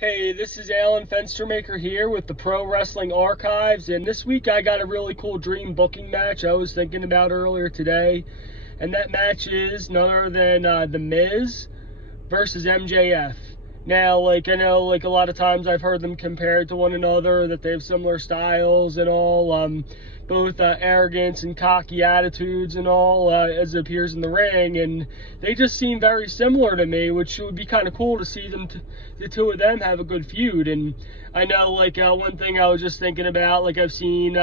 Hey, this is Alan Fenstermaker here with the Pro Wrestling Archives, and this week I got a really cool dream booking match I was thinking about earlier today, and that match is none other than The Miz versus MJF. Now, I know, a lot of times I've heard them compared to one another, that they have similar styles and all, both arrogance and cocky attitudes and all, as it appears in the ring, and they just seem very similar to me, which would be kind of cool to see the two of them have a good feud. And I know, one thing I was just thinking about, I've seen,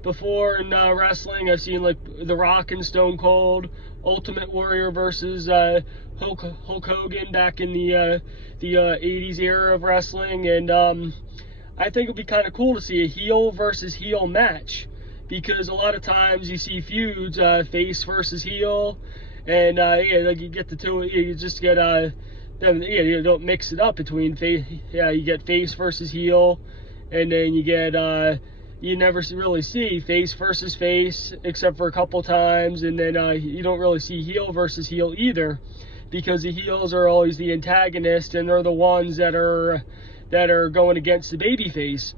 before in wrestling, I've seen, The Rock and Stone Cold, Ultimate Warrior versus Hulk Hogan back in the 80s era of wrestling, and I think it'd be kind of cool to see a heel versus heel match, because a lot of times you see feuds, face versus heel, and you get the two, you just get you don't mix it up between face, you get face versus heel, and then you get you never really see face versus face except for a couple times, and then you don't really see heel versus heel either, because the heels are always the antagonist and they're the ones that are going against the babyface.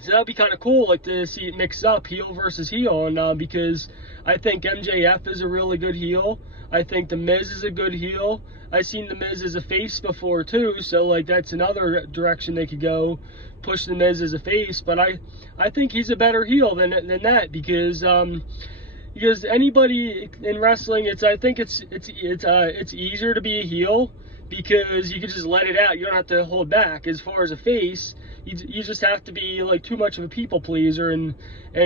So that'd be kind of cool, to see it mix up heel versus heel, and because I think MJF is a really good heel. I think The Miz is a good heel. I've seen The Miz as a face before too, so that's another direction they could go, push The Miz as a face. But I think he's a better heel than that, because anybody in wrestling, I think it's easier to be a heel, because you can just let it out. You don't have to hold back. As far as a face, you just have to be too much of a people pleaser and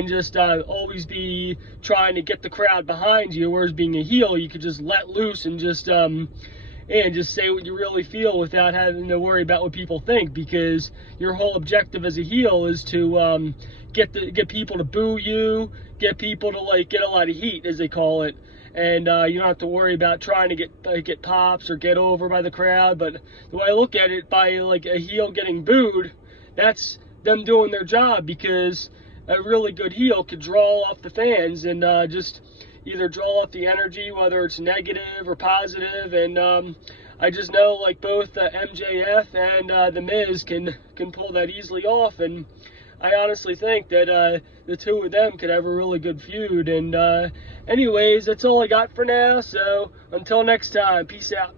just always be trying to get the crowd behind you. Whereas being a heel, you could just let loose and just say what you really feel without having to worry about what people think, because your whole objective as a heel is to get people to boo you, get people to get a lot of heat, as they call it. And you don't have to worry about trying to get pops or get over by the crowd. But the way I look at it, by a heel getting booed, that's them doing their job, because a really good heel could draw off the fans and just either draw off the energy, whether it's negative or positive. And I just know both MJF and The Miz can pull that easily off, and I honestly think that the two of them could have a really good feud. And anyways, that's all I got for now, so until next time, peace out.